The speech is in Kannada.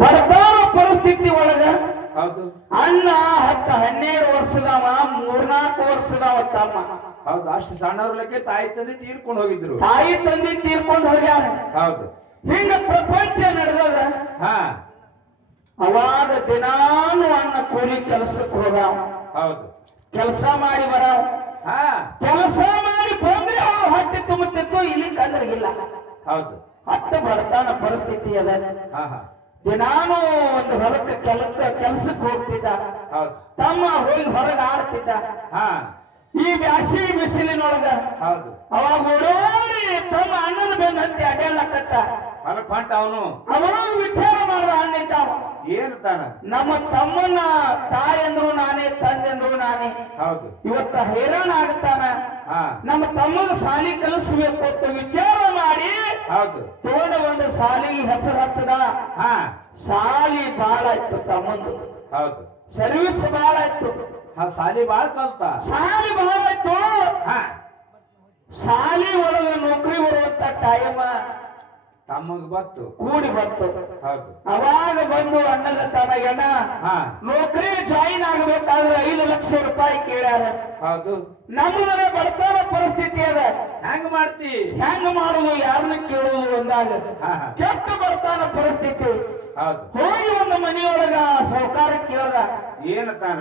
ಬರ್ತಾನ ಪರಿಸ್ಥಿತಿ ಒಳಗ ಹೌದು ಅಣ್ಣ 10-12 ವರ್ಷದವ 3-4 ವರ್ಷದವ ತಮ್ಮ. ಹೌದು ಅಷ್ಟು ಸಣ್ಣವ್ರಕ್ಕೆ ತಾಯಿ ತಂದೆ ತೀರ್ಕೊಂಡು ಹೋಗಿದ್ರು. ತಾಯಿ ತಂದೆ ತೀರ್ಕೊಂಡು ಹೋಗ್ಯಾರ. ಹೌದು ಹಿಂಗ ಪ್ರಪಂಚ ನಡೆದದ. ಅವಾಗ ದಿನಾನು ಅಣ್ಣ ಕೂಲಿ ಕೆಲಸಕ್ಕೆ ಹೋಗಾವ. ಹೌದು ಕೆಲಸ ಮಾಡಿ ಬರಾವ. ಕೆಲಸ ಮಾಡಿ ಬಂದ್ರೆ ಅವ ಹೊಟ್ಟೆ ತುಂಬುತ್ತಿತ್ತು, ಇಲ್ಲಿ ಕಂದ್ರೆ ಇಲ್ಲ. ಹೌದು ಅತ್ತ ಬರ್ತಾನ ಪರಿಸ್ಥಿತಿ ಅದ. ದಿನಾನು ಒಂದು ಹೊಲಕ್ಕೆ ಕೆಲ್ಸಕ್ಕೆ ಹೋಗ್ತಿದ್ದ. ತಮ್ಮ ಹೋಗಿ ಹೊರಗೆ ಆಡ್ತಿದ್ದ. ಈ ಬ್ಯಾಸಿ ಬಿಸಿಲಿನೊಳಗ ಅವಾಗ ಓಡೋಡಿ ತಮ್ಮ ಅಣ್ಣನ ಬೆನ್ನ ಹತ್ತಿ ಅಡ್ಡಾಡಕತ್ತ. ಅವನು ಅವಾಗ ವಿಚಾರ ಮಾಡುವ ಅಣ್ಣಿದ್ದ ಏನು ತಾನ ನಮ್ಮ ತಮ್ಮನ ತಾಯಿ ಅಂದ್ರು ನಾನೇ, ತಂದೆಂದ್ರು ನಾನೇ. ಇವತ್ತ ಹೈರಾಣ ಆಗ್ತಾನ. ನಮ್ಮ ತಮ್ಮನ ಸಾಲಿ ಕಲಿಸ್ಬೇಕು ಅಂತ ವಿಚಾರ ಮಾಡಿ ತೋಡ ಒಂದು ಸಾಲಿಗೆ ಹೆಸರು ಹಚ್ಚದ. ಸಾಲಿ ಬಾಳ ಇತ್ತು ತಮ್ಮಂದು. ಸರ್ವಿಸ್ ಬಾಳ ಇತ್ತು. ಸಾಲಿ ಬಾಳ ಕಲ್ತ. ಸಾಲಿ ಬಹಳ ಇತ್ತು. ಸಾಲಿ ಒಳಗೆ ನೌಕರಿ ಬರುವಂತ ಟೈಮ್ ತಮ್ಮಗ್ ಬತ್ತು ಕೂಡಿ ಬಂತು. ಅವಾಗ ಬಂದು ಅಣ್ಣಗ ತನಗಣ್ಣ ನೌಕರಿ ಜಾಯಿನ್ ಆಗಬೇಕಾದ್ರೆ 5 ಲಕ್ಷ ರೂಪಾಯಿ ಕೇಳ್ಯಾರ. ನಮ್ಮದ್ರೆ ಬಡತನ ಪರಿಸ್ಥಿತಿ ಅದ. ಹೆಂಗ್ ಮಾಡ್ತಿ, ಹೆಂಗ್ ಮಾಡುದು, ಯಾರನ್ನ ಕೇಳುದು ಅಂದಾಗ ಕೆಟ್ಟ ಬಡತನ ಪರಿಸ್ಥಿತಿ. ಹೋಗಿ ಒಂದು ಮನೆಯೊಳಗ ಸೌಕಾರ ಕೇಳ್ದ. ಏನತ್ತಾನ